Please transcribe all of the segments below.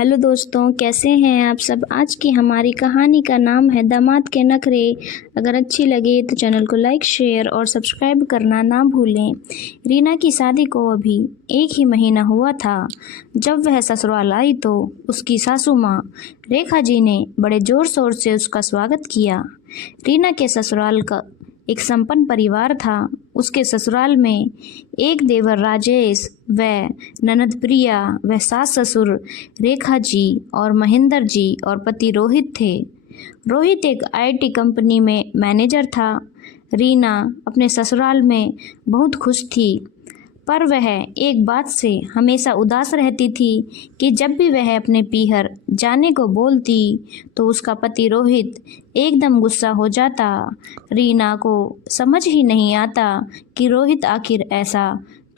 Hello दोस्तों, कैसे हैं आप सब। आज की हमारी कहानी का नाम है दामाद के नखरे। अगर अच्छी लगे तो चैनल को लाइक, शेयर और सब्सक्राइब करना ना भूलें। रीना की शादी को अभी 1 ही महीना हुआ था। जब वह ससुराल आई तो उसकी सासू माँ रेखा जी ने बड़े ज़ोर शोर से उसका स्वागत किया। रीना के ससुराल का एक संपन्न परिवार था। उसके ससुराल में एक देवर राजेश व ननद प्रिया व सास ससुर रेखा जी और महेंद्र जी और पति रोहित थे। रोहित एक आईटी कंपनी में मैनेजर था। रीना अपने ससुराल में बहुत खुश थी, पर वह एक बात से हमेशा उदास रहती थी कि जब भी वह अपने पीहर जाने को बोलती तो उसका पति रोहित एकदम गुस्सा हो जाता। रीना को समझ ही नहीं आता कि रोहित आखिर ऐसा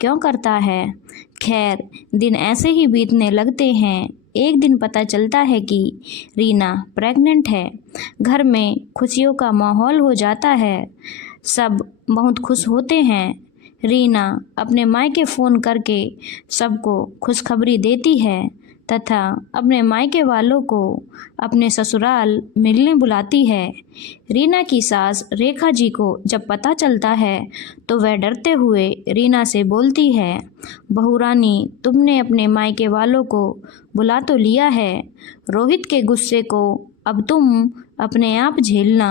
क्यों करता है। खैर, दिन ऐसे ही बीतने लगते हैं। एक दिन पता चलता है कि रीना प्रेग्नेंट है। घर में खुशियों का माहौल हो जाता है। सब बहुत खुश होते हैं। रीना अपने मायके फ़ोन करके सबको खुशखबरी देती है तथा अपने मायके वालों को अपने ससुराल मिलने बुलाती है। रीना की सास रेखा जी को जब पता चलता है तो वह डरते हुए रीना से बोलती है, बहू रानी, तुमने अपने मायके वालों को बुला तो लिया है, रोहित के गुस्से को अब तुम अपने आप झेलना।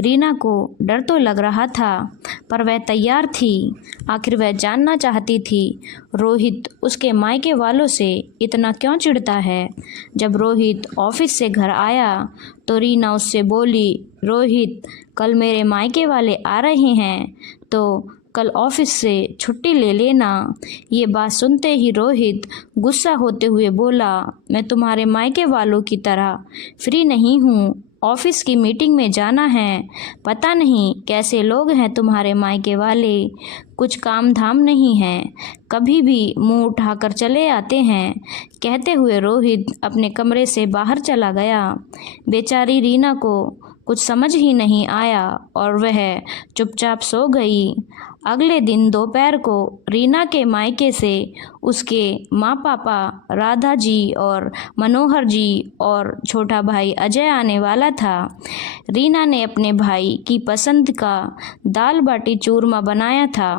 रीना को डर तो लग रहा था, पर वह तैयार थी। आखिर वह जानना चाहती थी रोहित उसके मायके वालों से इतना क्यों चिढ़ता है। जब रोहित ऑफिस से घर आया तो रीना उससे बोली, रोहित, कल मेरे मायके वाले आ रहे हैं तो कल ऑफिस से छुट्टी ले लेना। ये बात सुनते ही रोहित गुस्सा होते हुए बोला, मैं तुम्हारे मायके वालों की तरह फ्री नहीं हूँ। ऑफिस की मीटिंग में जाना है। पता नहीं कैसे लोग हैं तुम्हारे मायके वाले, कुछ काम धाम नहीं है, कभी भी मुंह उठाकर चले आते हैं। कहते हुए रोहित अपने कमरे से बाहर चला गया। बेचारी रीना को कुछ समझ ही नहीं आया और वह चुपचाप सो गई। अगले दिन दोपहर को रीना के मायके से उसके माँ पापा राधा जी और मनोहर जी और छोटा भाई अजय आने वाला था। रीना ने अपने भाई की पसंद का दाल बाटी चूरमा बनाया था।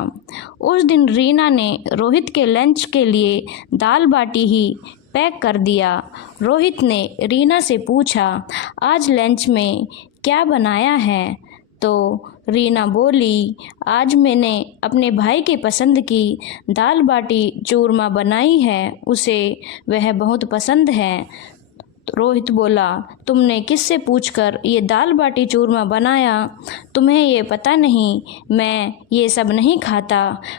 उस दिन रीना ने रोहित के लंच के लिए दाल बाटी ही पैक कर दिया। रोहित ने रीना से पूछा, आज लंच में क्या बनाया है? तो रीना बोली, आज मैंने अपने भाई के पसंद की दाल बाटी चूरमा बनाई है, उसे वह बहुत पसंद है। तो रोहित बोला, तुमने किससे पूछकर ये दाल बाटी चूरमा बनाया? तुम्हें ये पता नहीं मैं ये सब नहीं खाता।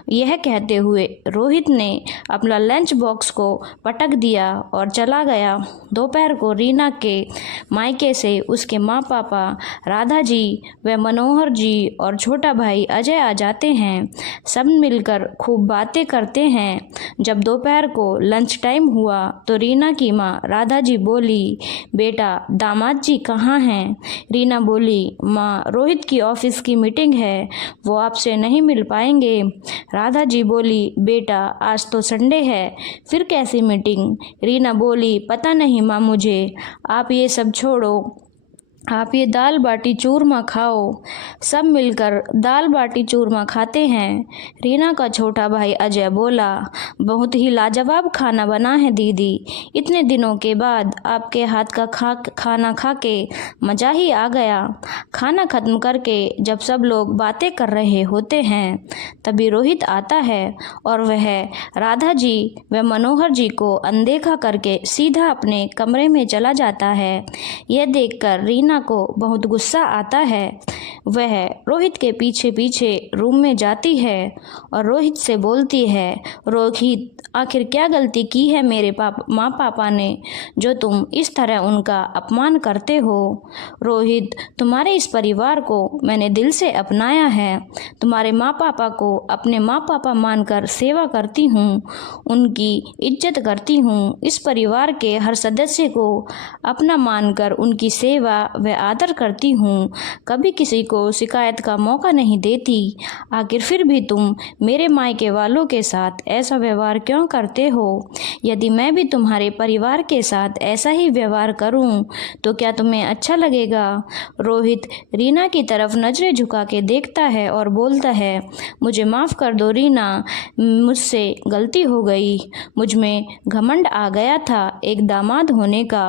यह कहते हुए रोहित ने अपना लंच बॉक्स को पटक दिया और चला गया। दोपहर को रीना के मायके से उसके माँ पापा राधा जी व मनोहर जी और छोटा भाई अजय आ जाते हैं। सब मिलकर खूब बातें करते हैं। जब दोपहर को लंच टाइम हुआ तो रीना की माँ राधा जी बोली, बेटा, दामाद जी कहाँ हैं? रीना बोली, माँ, रोहित की ऑफिस की मीटिंग है, वो आपसे नहीं मिल पाएंगे। राधा जी बोली, बेटा, आज तो संडे है, फिर कैसी मीटिंग? रीना बोली, पता नहीं माँ मुझे, आप ये सब छोड़ो, आप ये दाल बाटी चूरमा खाओ। सब मिलकर दाल बाटी चूरमा खाते हैं। रीना का छोटा भाई अजय बोला, बहुत ही लाजवाब खाना बना है दीदी, इतने दिनों के बाद आपके हाथ का खाना खा के मज़ा ही आ गया। खाना खत्म करके जब सब लोग बातें कर रहे होते हैं तभी रोहित आता है और वह राधा जी व मनोहर जी को अनदेखा करके सीधा अपने कमरे में चला जाता है। यह देखकर रीना को बहुत गुस्सा आता है। वह रोहित के पीछे पीछे रूम में जाती है और रोहित से बोलती है, रोहित, आखिर क्या गलती की है मेरे माँ पापा ने जो तुम इस तरह उनका अपमान करते हो? रोहित, तुम्हारे इस परिवार को मैंने दिल से अपनाया है। तुम्हारे माँ पापा को अपने माँ पापा मानकर सेवा करती हूँ, उनकी इज्जत करती हूँ। इस परिवार के हर सदस्य को अपना मानकर उनकी सेवा व आदर करती हूँ। कभी किसी को शिकायत का मौका नहीं देती। आखिर फिर भी तुम मेरे मायके वालों के साथ ऐसा व्यवहार क्यों करते हो? यदि मैं भी तुम्हारे परिवार के साथ ऐसा ही व्यवहार करूं तो क्या तुम्हें अच्छा लगेगा? रोहित रीना की तरफ नजरें झुका के देखता है और बोलता है, मुझे माफ़ कर दो रीना, मुझसे गलती हो गई। मुझ में घमंड आ गया था एक दामाद होने का।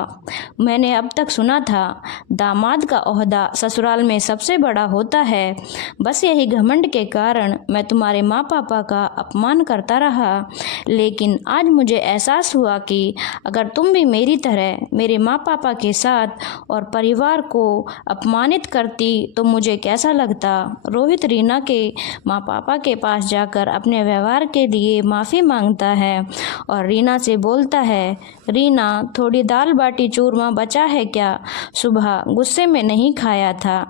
मैंने अब तक सुना था दामाद का ओहदा ससुराल में सबसे बड़ा होता है। बस यही घमंड के कारण मैं तुम्हारे माँ पापा का अपमान करता रहा। लेकिन आज मुझे एहसास हुआ कि अगर तुम भी मेरी तरह मेरे माँ पापा के साथ और परिवार को अपमानित करती तो मुझे कैसा लगता। रोहित रीना के माँ पापा के पास जाकर अपने व्यवहार के लिए माफ़ी मांगता है और रीना से बोलता है, रीना थोड़ी दाल बाटी चूरमा बचा है क्या? सुबह गुस्से में नहीं खाया था।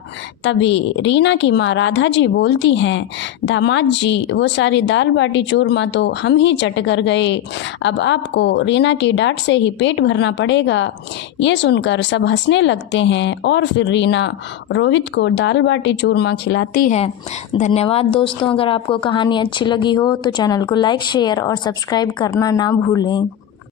तभी रीना की माँ राधा जी बोलती हैं, दामाद जी वो सारी दाल बाटी चूरमा तो हम ही चट कर गए, अब आपको रीना की डांट से ही पेट भरना पड़ेगा। ये सुनकर सब हंसने लगते हैं और फिर रीना रोहित को दाल बाटी चूरमा खिलाती है। धन्यवाद दोस्तों, अगर आपको कहानी अच्छी लगी हो तो चैनल को लाइक शेयर और सब्सक्राइब करना ना भूलें।